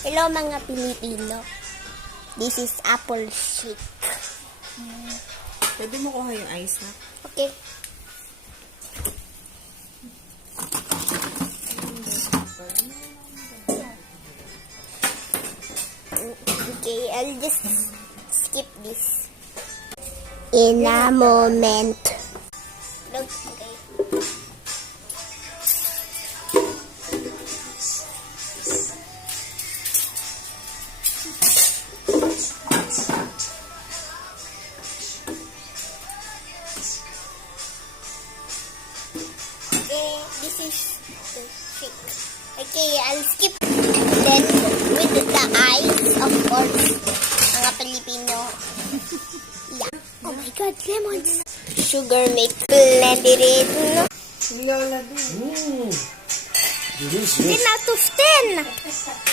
Hello mga Pilipino. This is apple shake. Pwede mo kuha yung ice na. Okay. Okay, I'll just skip this. In a moment. Look, okay. Okay, this is the trick. Okay, I'll skip. Then, with the ice, of course, mga Pilipino. Yeah. Oh my God, lemons. Sugar make plenty rin. Lola din. Delicious. 10 out of 10.